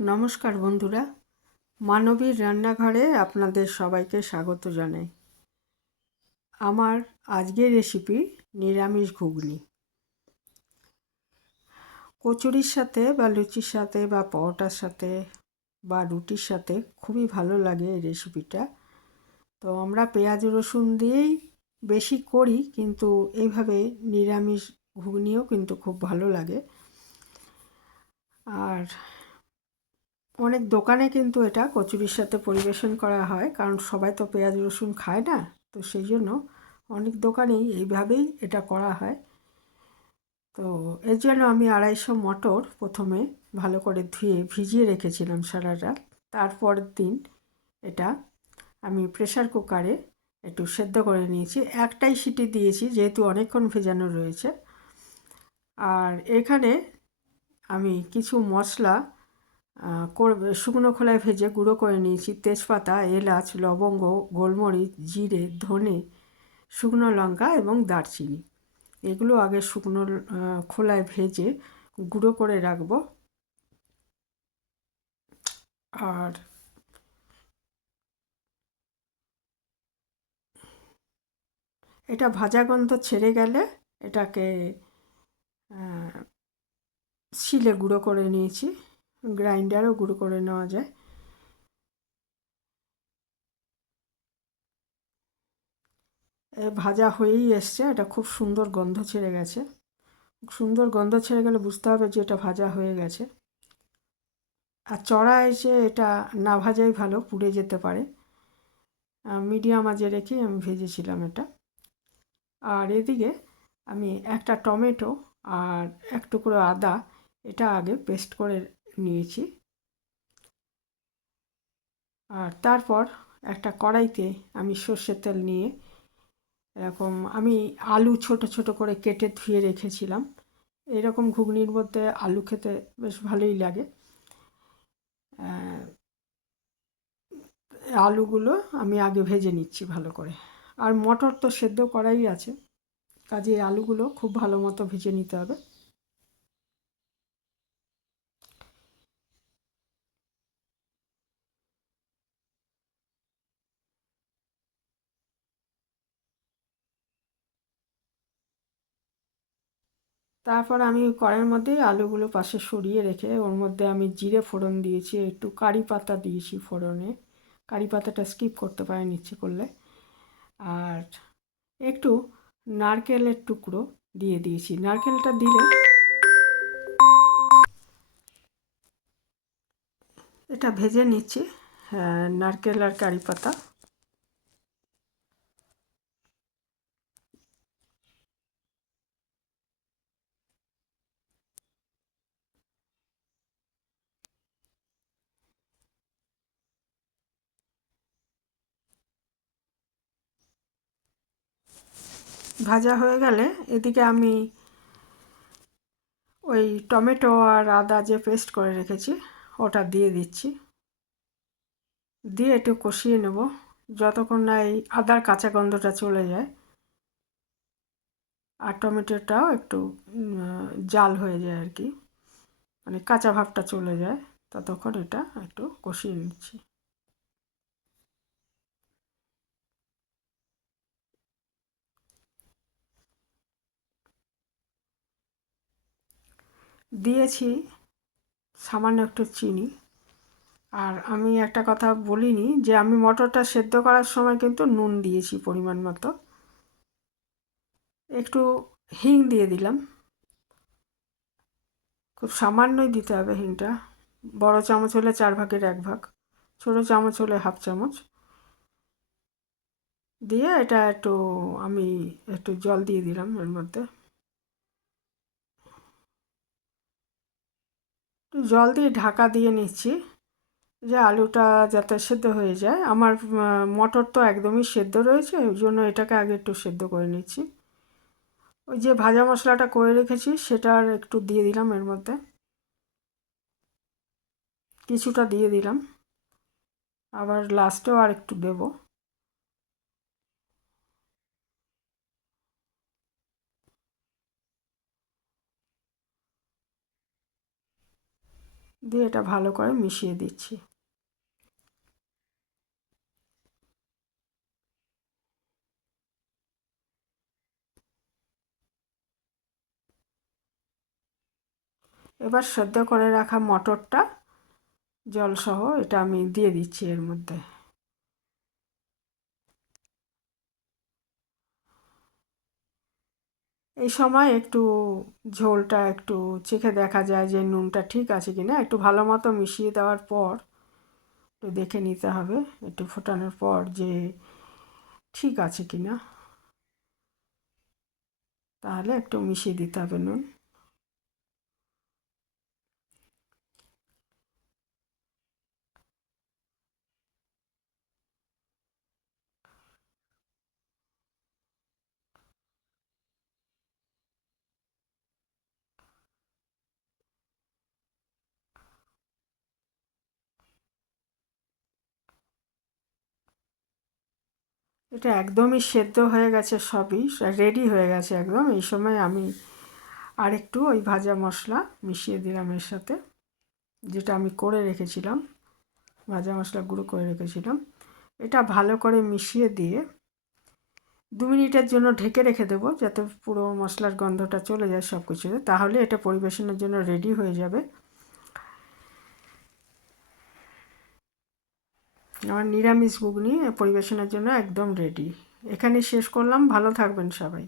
নমস্কার বন্ধুরা। মানবীর রান্নাঘরে আপনাদের সবাইকে স্বাগত জানাই। আমার আজকের রেসিপি নিরামিষ ঘুগনি। কচুরির সাথে বা লুচির সাথে বা পরোটার সাথে বা রুটির সাথে খুবই ভালো লাগে এই রেসিপিটা তো আমরা পেঁয়াজ, রসুন দিয়েই বেশি করি, কিন্তু এইভাবে নিরামিষ ঘুগনিও কিন্তু খুব ভালো লাগে। আর অনেক দোকানে কিন্তু এটা কচুরির সাথে পরিবেশন করা হয়, কারণ সবাই তো পেঁয়াজ, রসুন খায় না। তো সেই জন্য অনেক দোকানেই এইভাবেই এটা করা হয়। তো এর জন্য আমি আড়াইশো মটর প্রথমে ভালো করে ধুয়ে ভিজিয়ে রেখেছিলাম সারা রাত তারপরের দিন এটা আমি প্রেশার কুকারে একটু সেদ্ধ করে নিয়েছি। একটাই সিটি দিয়েছি, যেহেতু অনেকক্ষণ ভেজানো রয়েছে। আর এখানে আমি কিছু মশলা করবে শুকনো খোলায় ভেজে গুঁড়ো করে নিয়েছি। তেজপাতা, এলাচ, লবঙ্গ, গোলমরিচ, জিরে, ধনে, শুকনো লঙ্কা এবং দারচিনি। এগুলো আগে শুকনো খোলায় ভেজে গুঁড়ো করে রাখব। আর এটা ভাজা গন্ধ ছেড়ে গেলে এটাকে শিলে গুঁড়ো করে নিয়েছি। গ্রাইন্ডারও গুঁড়ো করে নেওয়া যায়। ভাজা হয়েই এসছে। এটা খুব সুন্দর গন্ধ ছেড়ে গেছে। সুন্দর গন্ধ ছেড়ে গেলে বুঝতে হবে যে এটা ভাজা হয়ে গেছে। আর চড়া এসে এটা না ভাজাই ভালো, পুড়ে যেতে পারে। মিডিয়াম আজে রেখেই আমি ভেজেছিলাম এটা। আর এদিকে আমি একটা টমেটো আর এক টুকরো আদা এটা আগে পেস্ট করে নিয়েছি। আর তারপর একটা কড়াইতে আমি সর্ষের তেল নিয়ে এরকম আমি আলু ছোট ছোট করে কেটে ধুয়ে রেখেছিলাম। এরকম ঘুগনির মধ্যে আলু খেতে বেশ ভালোই লাগে। আলুগুলো আমি আগে ভেজে নিচ্ছি ভালো করে। আর মটর তো সেদ্ধ করাই আছে, কাজে আলুগুলো খুব ভালো মতো ভেজে নিতে হবে। তারপর আমি কড়াইয়ের মধ্যে আলুগুলো পাশে সরিয়ে রেখে ওর মধ্যে আমি জিরে ফোড়ন দিয়েছি একটু কারি পাতা দিয়েছি ফোড়নে। কারি পাতাটা স্কিপ করতে পারেন ইচ্ছে করলে। আর একটু নারকেলের টুকরো দিয়ে দিয়েছি। নারকেলটা দিলে এটা ভেজে নিচ্ছি হ্যাঁ, নারকেল আর কারি পাতা। ভাজা হয়ে গেলে এদিকে আমি ওই টমেটো আর আদা যে পেস্ট করে রেখেছি, ওটা দিয়ে দিচ্ছি। দিয়ে একটু কষিয়ে নেব, যতক্ষণ না এই আদার কাঁচা গন্ধটা চলে যায় আর টমেটোটাও একটু জাল হয়ে যায় আর কি মানে কাঁচা ভাবটা চলে যায়, ততক্ষণ এটা একটু কষিয়ে নিচ্ছি। দিয়েছি সামান্য একটু চিনি। আর আমি একটা কথা বলিনি যে আমি মটরটা সেদ্ধ করার সময় কিন্তু নুন দিয়েছি পরিমাণ মতো। একটু হিং দিয়ে দিলাম। খুব সামান্যই দিতে হবে হিংটা। বড় চামচ হলে চার ভাগের এক ভাগ, ছোটো চামচ হলে হাফ চামচ। দিয়ে এটা একটু আমি একটু জল দিয়ে দিলাম এর মধ্যে। জল দিয়ে ঢাকা দিয়ে নিচ্ছি, যে আলুটা যাতে সেদ্ধ হয়ে যায়। আমার মটর তো একদমই সেদ্ধ রয়েছে, ওই জন্য এটাকে আগে একটু সেদ্ধ করে নিচ্ছি। ওই যে ভাজা মশলাটা করে রেখেছি, সেটা আর একটু দিয়ে দিলাম এর মধ্যে। কিছুটা দিয়ে দিলাম। আবার লাস্টেও আর একটু দেবো। দিয়ে এটা ভালো করে মিশিয়ে দিচ্ছি। এবার সেদ্ধ করে রাখা মটরটা, জলসহ এটা আমি দিয়ে দিচ্ছি এর মধ্যে। এই সময় একটু ঝোলটা একটু চেখে দেখা যায় যে নুনটা ঠিক আছে কি না একটু ভালো মতো মিশিয়ে দেওয়ার পর একটু দেখে নিতে হবে, একটু ফোটানোর পর যে ঠিক আছে কি না তাহলে একটু মিশিয়ে দিতে হবে নুন। এটা একদমই সেদ্ধ হয়ে গেছে সবই রেডি হয়ে গেছে একদম। এই সময় আমি আরেকটু ওই ভাজা মশলা মিশিয়ে দিলাম এর সাথে, যেটা আমি করে রেখেছিলাম, ভাজা মশলা গুঁড়ো করে রেখেছিলাম। এটা ভালো করে মিশিয়ে দিয়ে দু মিনিটের জন্য ঢেকে রেখে দেবো, যাতে পুরো মশলার গন্ধটা চলে যায় সব কিছুতে তাহলে এটা পরিবেশনের জন্য রেডি হয়ে যাবে। আমার নিরামিষ ঘুগনি পরিবেশনের জন্য একদম রেডি এখানে শেষ করলাম ভালো থাকবেন সবাই।